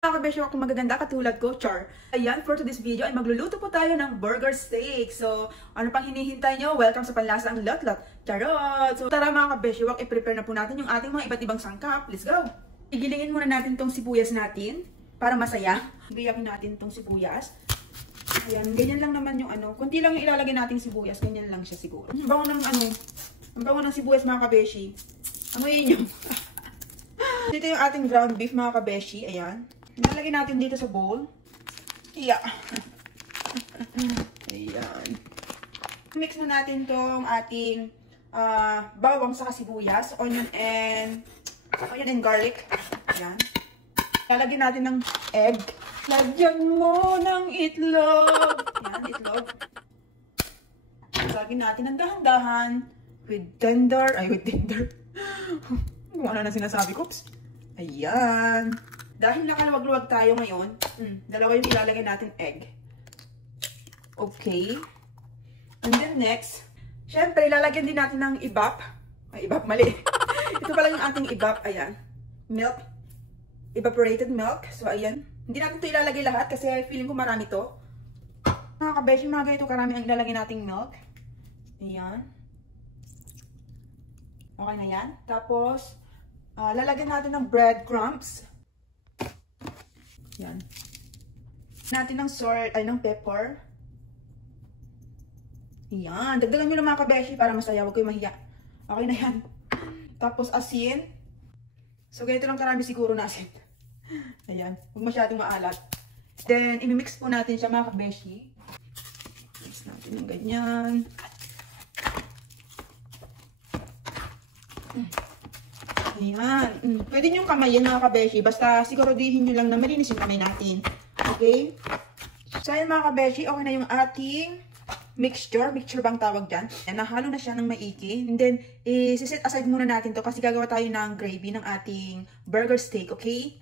Mga kabesyo akong magaganda katulad ko, char. Ayan, for today's video ay magluluto po tayo ng burger steak. So, ano pang hinihintay nyo? Welcome sa Panlasang Lot-Lot. Charot! So, tara mga kabesyo, i-prepare na po natin yung ating mga iba't ibang sangkap. Let's go! Igilingin muna natin tong sibuyas natin para masaya. Gayakin natin tong sibuyas. Ayan, ganyan lang naman yung ano. Kunti lang yung ilalagay nating sibuyas. Ganyan lang siya siguro. Ang bango ng ano, ang bango ng sibuyas mga kabeshi. Amoyin nyo. Dito yung ating ground beef mga kabeshi. Ayan. Nalagay natin dito sa bowl. Yeah. Ayan. Mix na natin tong ating bawang sa sibuyas, onion and garlic. Ayan. Lalagyan natin ng egg. Lagyan mo ng itlog. Ayan, itlog. Lagyan natin ng dahan-dahan with tender. Ano na sinasabi ko? Ayan. Dahil nakaluwag-luwag tayo ngayon, dalawa yung ilalagay natin egg. Okay. And then next, syempre, ilalagyan din natin ng ibap. Ay, ibap, mali. Ito pala yung ating ibap. Ayan. Milk. Evaporated milk. So, ayan. Hindi natin ito ilalagay lahat kasi feeling ko marami to. Mga kabeshi, mga ganito karami ang ilalagay nating milk. Ayan. Okay na yan. Tapos, lalagyan natin ng breadcrumbs. Yan. Natin ng salt, ay ng pepper. Yan. Dagdagan nyo ng mga kabeshi para masaya. Huwag kayo mahiya. Okay na yan. Tapos asin. So, ganito lang karami siguro na asin. Ayan. Huwag masyadong maalat. Then, imimix po natin siya mga kabeshi. Mix natin ng ganyan. Ayan. Pwede nyo kamayin mga kabeshi. Basta siguradihin nyo lang na malinis yung kamay natin. Okay? So, ayan mga kabeshi. Okay na yung ating mixture. Mixture bang tawag dyan? Ayan, nahalo na siya ng maiki. And then, isiset aside muna natin to kasi gagawa tayo ng gravy ng ating burger steak. Okay?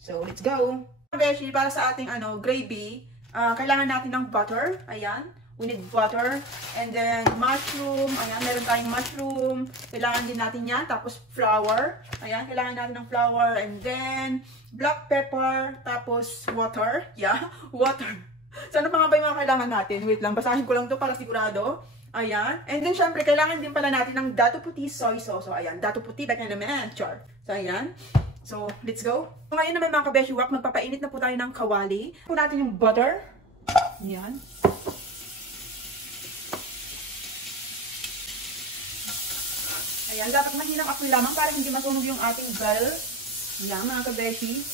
So, let's go. Kabeshi, para sa ating gravy, kailangan natin ng butter. Ayan. We need butter. And then, mushroom. Ayan, meron tayong mushroom. Kailangan din natin yan. Tapos, flour. Ayan, kailangan natin ng flour. And then, black pepper. Tapos, water. Yeah, water. So, ano pa nga ba yung mga kailangan natin? Wait lang, basahin ko lang to para sigurado. Ayan. And then, syempre, kailangan din pala natin ng dato puti soy sauce. So, ayan, dato puti. Back na naman. Char. So, ayan. So, let's go. So, ngayon naman mga kabeshi wak, magpapainit na po tayo ng kawali. Po natin yung butter. Ayan. Ayan, dapat mahinang apoy lamang para hindi masunog yung ating bell. Ayan, mga kabeshi.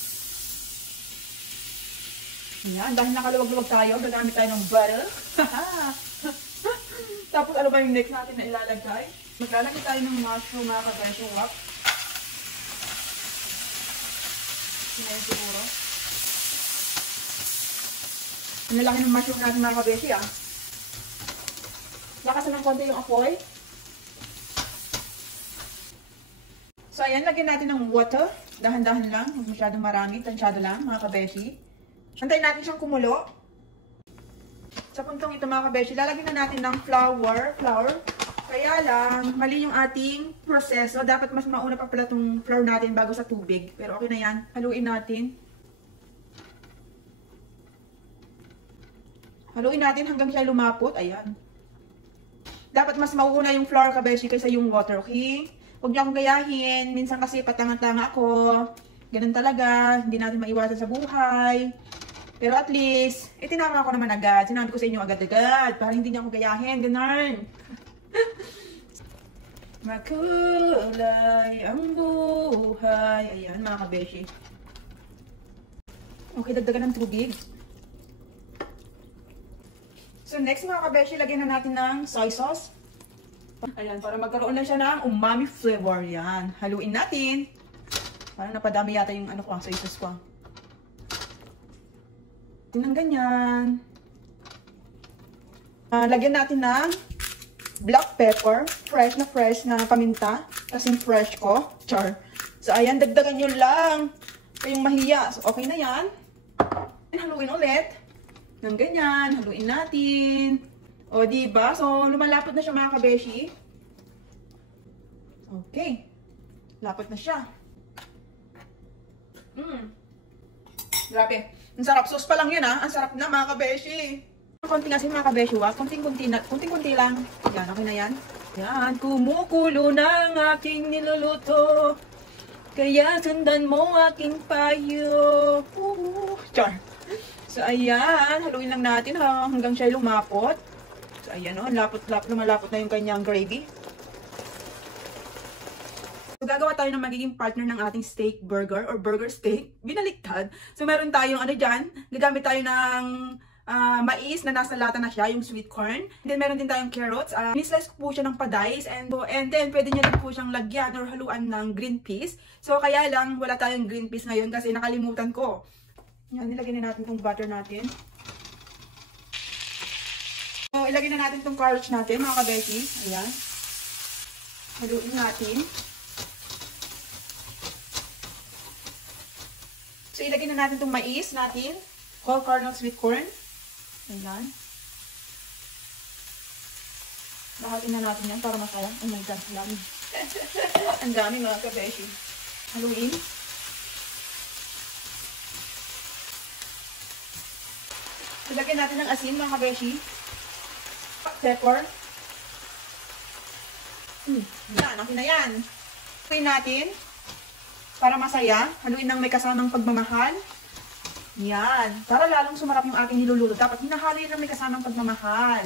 Ayan, dahil nakaluwag-luwag tayo, gagamit tayo ng bottle. Tapos, ano ba yung next natin na ilalagay? Maglalagay tayo ng mushroom, mga kabeshi wak. Ayan, siguro. Ang lalaki ng mushroom natin, mga kabeshi, ah. Lakasan ng konti yung apoy. So, ayan, lagyan natin ng water. Dahan-dahan lang. Huwag masyadong marami. Tansyado lang, mga kabeshi. Antayin natin siyang kumulo. Sa puntong ito, mga kabeshi, lalagyan na natin ng flour. Kaya lang, mali yung ating proseso. Dapat mas mauna pa pala itong flour natin bago sa tubig. Pero okay na yan. Haluin natin. Haluin natin hanggang siya lumapot. Ayan. Dapat mas mauuna yung flour, kabeshi, kaysa yung water, okay? Huwag niyo akong gayahin. Minsan kasi patanga-tanga ako. Ganun talaga. Hindi natin maiwasan sa buhay. Pero at least, tinama ko naman agad. Sinabi ko sa inyo agad-agad. Para hindi niyo ako gayahin. Ganun. Makulay ang buhay. Ayan, mga kabeshi. Okay, dagdagan ng tubig. So next, mga kabeshi, lagyan na natin ng soy sauce. Ayan, para magkaroon na siya ng umami flavor. Yan. Haluin natin. Parang napadami yata yung soy sauce ko. Tingnan ganyan. Lagyan natin ng black pepper. Fresh na paminta. Kasing fresh ko. Char. So, ayan, dagdagan nyo lang. Kayong mahiya. So, okay na yan. Haluin ulit. Ng ganyan. Haluin natin. O, diba? So, lumalapot na siya, mga kabeshi. Okay. Lapot na siya. Grabe. Ang sarap. Sauce pa lang yun ha. Ang sarap na mga kabeshi. Konting asin mga kabeshi ha. Konting-kunti lang. Yan, okay na yan. Yan, kumukulo na ang aking niluluto. Kaya sundan mo aking payo. Char. So ayan, haluin lang natin ha, hanggang siya lumapot. So ayan o, lumalapot na yung kanyang gravy. So, gagawa tayo ng magiging partner ng ating steak burger or burger steak. Binaliktad. So, meron tayong ano dyan. Gagamit tayo ng mais na nasa lata na siya, yung sweet corn. And then, meron din tayong carrots. Nislice ko po siya ng padice. And then, pwede nyo din po siyang lagyan or haluan ng green peas. So, kaya lang, wala tayong green peas ngayon kasi nakalimutan ko. Yan, nilagyan na natin itong butter natin. So, ilagay na natin itong carrots natin, mga kabeshi. Ayan. Haluin natin. So, ilagay na natin itong mais natin. Whole kernel sweet corn. Ayan. Bahatin na natin yan para masaya. Oh my God, ang dami. Ang dami mga kabeshi. Haluin. Ilagay natin ng asin mga kabeshi. Pepper. Yan, okay na yan. Haluin natin. Para masaya, haluin ng may kasamang pagmamahal. Yan. Para lalong sumarap yung aking niluluto. Dapat hinahaluin ng may kasamang pagmamahal.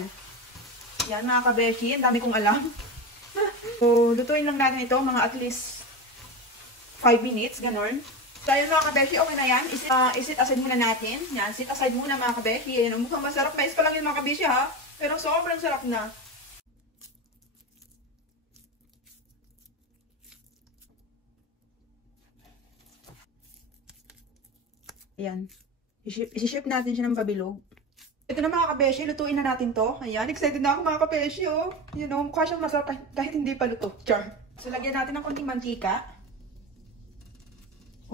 Yan mga kabeshi. Ang dami kong alam. So, lutuin lang natin ito. Mga at least 5 minutes. Ganon. So, ayun mga kabeshi. Okay na yan. Isit aside muna natin. Yan. Sit aside muna mga kabeshi. Yan. Mukhang masarap. Mais pa lang yun mga kabeshi ha. Pero sobrang sarap na. Ayan. Isi-ship natin siya ng pabilog. Ito na mga kabeshi, lutuin na natin to. Ayan, excited na ako mga kabeshi, oh. You know, mukha siyang masarap kahit hindi pa luto. Char. So, lagyan natin ng konting mantika.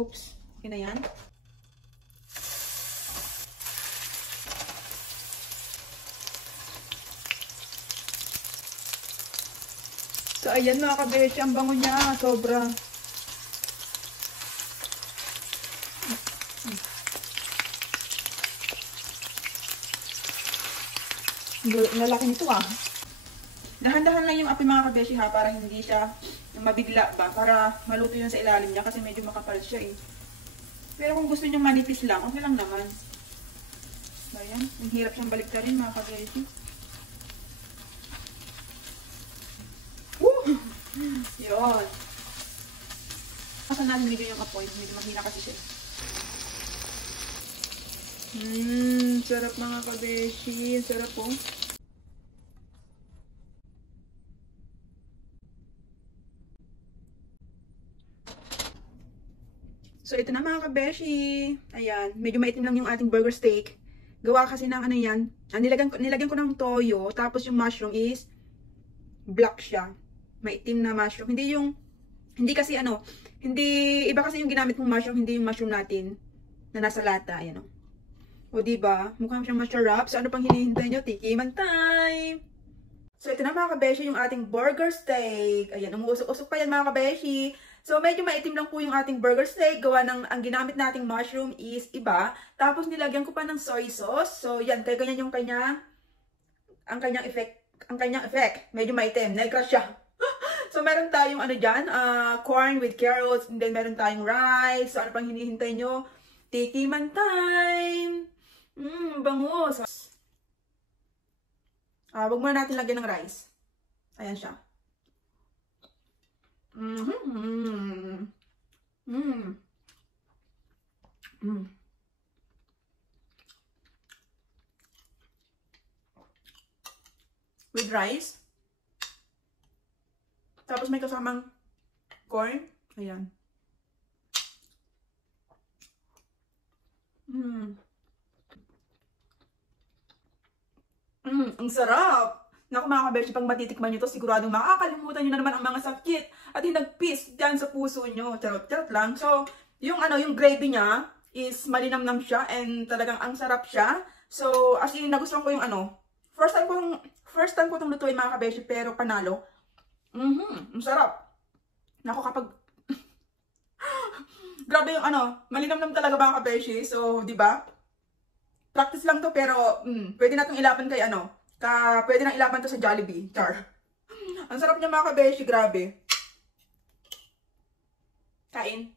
Oops. Okay na yan. So, ayan mga kabeshi, ang bango niya. Sobra. Lalaki nito ah. Dahan-dahan lang yung apoy mga kabeshi ha, para hindi siya mabigla ba, para maluto yun sa ilalim niya kasi medyo makapal siya eh. Pero kung gusto nyo manipis lang, okay lang naman. Ayan, ang hirap siyang baliktarin mga kabeshi. Woo! Yun. Kasan natin medyo yung apoy, medyo mahina kasi siya. Sarap mga kabeshi. Sarap po. So, ito na mga kabeshi. Ayan. Medyo maitim lang yung ating burger steak. Gawa kasi ng ano yan. Nilagyan ko ng toyo. Tapos yung mushroom is black siya. Maitim na mushroom. Hindi kasi ano. Iba kasi yung ginamit mong mushroom. Hindi yung mushroom natin na nasa lata. Ayan o. O diba? Mukhang siyang masarap. So ano pang hinihintay nyo? Tikiman time! So ito na mga kabeshi yung ating burger steak. Ayan, umuusok-usok pa yan mga kabeshi. So medyo maitim lang po yung ating burger steak. Gawa ng ang ginamit nating mushroom is iba. Tapos nilagyan ko pa ng soy sauce. So yan, kaya ganyan yung kanyang effect. Medyo maitim. Nag-crush siya. So meron tayong ano dyan, corn with carrots. And then meron tayong rice. So ano pang hinihintay nyo? Tikiman time! Bangus. Wag muna natin lagyan ng rice. Ayan siya. With rice. Tapos may kasamang corn. Ayan. Ang sarap! Naku mga kabeshi, pag matitikman nyo to, siguradong makakalimutan nyo na naman ang mga sakit at hinagpis dyan sa puso nyo. Charot-charot lang. So, yung gravy niya is malinamnam siya and talagang ang sarap siya. So, as in, nagustuhan ko yung first time ko itong lutuin mga kabeshi, pero panalo. Ang sarap. Naku, Grabe yung ano, malinamnam talaga mga kabeshi. So, di ba? Practice lang to pero pwede na itong ilaban kay ano. Pwede nang ilaban to sa Jollibee. Char. Ang sarap niya mga kabeshi, grabe. Kain.